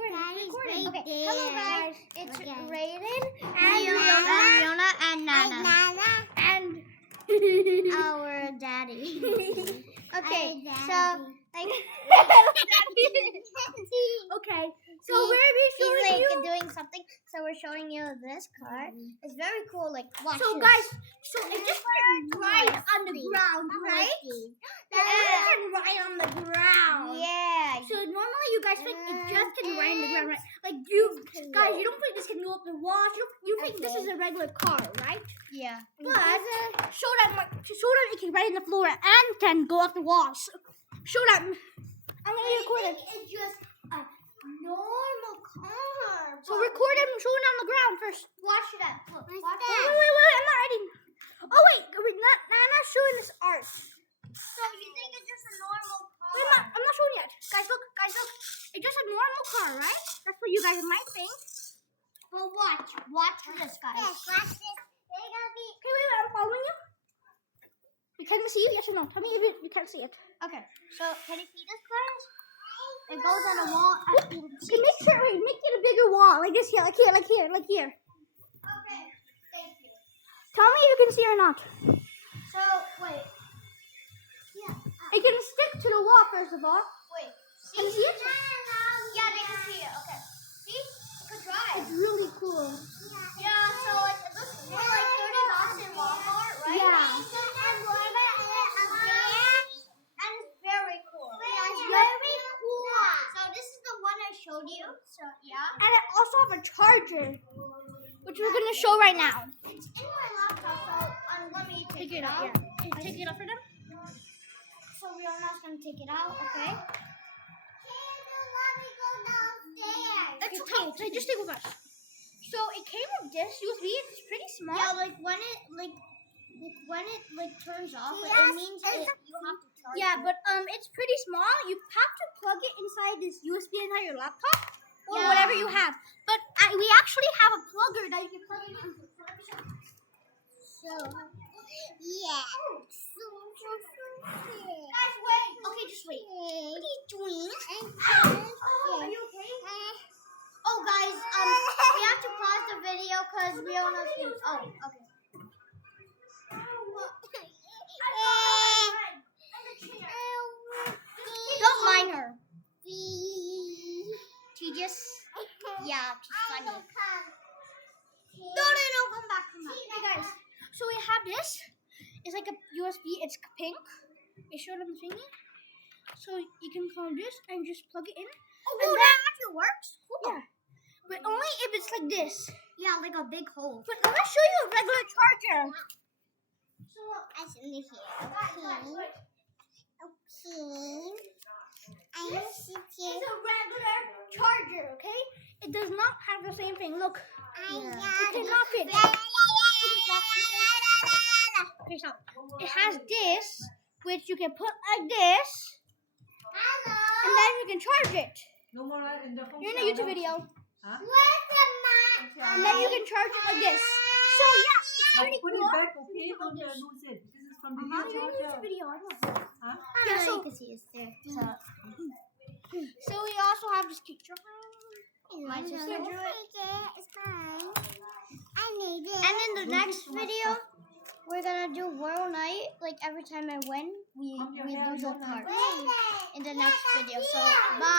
recording. Okay, hello guys. It's Raiden and Leona and Nana and our daddy. okay, so like okay, so we're showing you doing something. So we're showing you this car. It's very cool. Like watch. So this. guys, so it just can ride on the ground, right? Yeah, it can ride on the ground. Yeah. So normally you guys think it just can ride on the ground, right? Like you guys, you don't think this can go up the walls. You think this is a regular car, right? Yeah. But show that it can ride on the floor and can go up the walls. Show that. I'm gonna record it. It's just a normal car. So record it and show it on the ground first. Watch that. Look, watch Wait, that. I'm not writing. Oh wait, I'm not showing this art. So you think it's just a normal car? Wait, I'm not showing yet. Guys, look. It's just a normal car, right? That's what you guys might think. But watch this, guys. Yes, watch this. They're gonna be. Okay, wait, I'm following you. We can see you, yes or no? Tell me if you can't see it. Okay, so can you see this, guys? It goes on a wall. Okay, make it a bigger wall, like this here, like here. Okay, thank you. Tell me if you can see or not. So wait. Yeah. It can stick to the wall first of all. Wait. Can you see it? Yeah, they can see it. Okay. See? It could drive. It's really cool. Yeah. So it looks more like $30 in Walmart, right? Yeah. And it's very cool. It's very cool. So this is the one I showed you. So yeah. And it also have a charger, which we're gonna show right now. It's in my laptop. So let me take it out. Yeah. Can you take it out for them? So we are not gonna take it out, okay? That's okay. Just stay with us. So it came with this USB. It's pretty small. Yeah, like when it turns off, like, it means you have to charge Yeah, it. but it's pretty small. You have to plug it inside this USB inside your laptop or Yeah. whatever you have. But we actually have a plugger that you can plug it in. So yeah. Guys, wait. Okay, just wait. What are you doing? Oh, are you okay? Oh, guys, we have to pause the video because we don't know things. Oh, okay. Don't mind her. She just, yeah, she's funny. No, come back. Hey guys, so we have this. It's like a USB. It's pink. It showed on the thingy. So you can call this and just plug it in. Oh, and that actually works? Cool. Yeah, but only if it's like this. Yeah, like a big hole. But let me show you a regular charger. So, I see here. This is a regular charger, okay? It does not have the same thing. Look, it cannot fit. Okay, so it has this, which you can put like this, and then you can charge it. You're in a YouTube video, and then you can charge it like this. So yeah, it's pretty Put cool. it back, okay? Don't lose it. This is from the You're in a charger. YouTube video, I know. Huh? Yeah, so you can see it's there. So we also have this picture. My sister drew it. It's fine. I need it. And in the next video, we're gonna do World Night. Like every time I win, we lose a card. In the next video. So bye.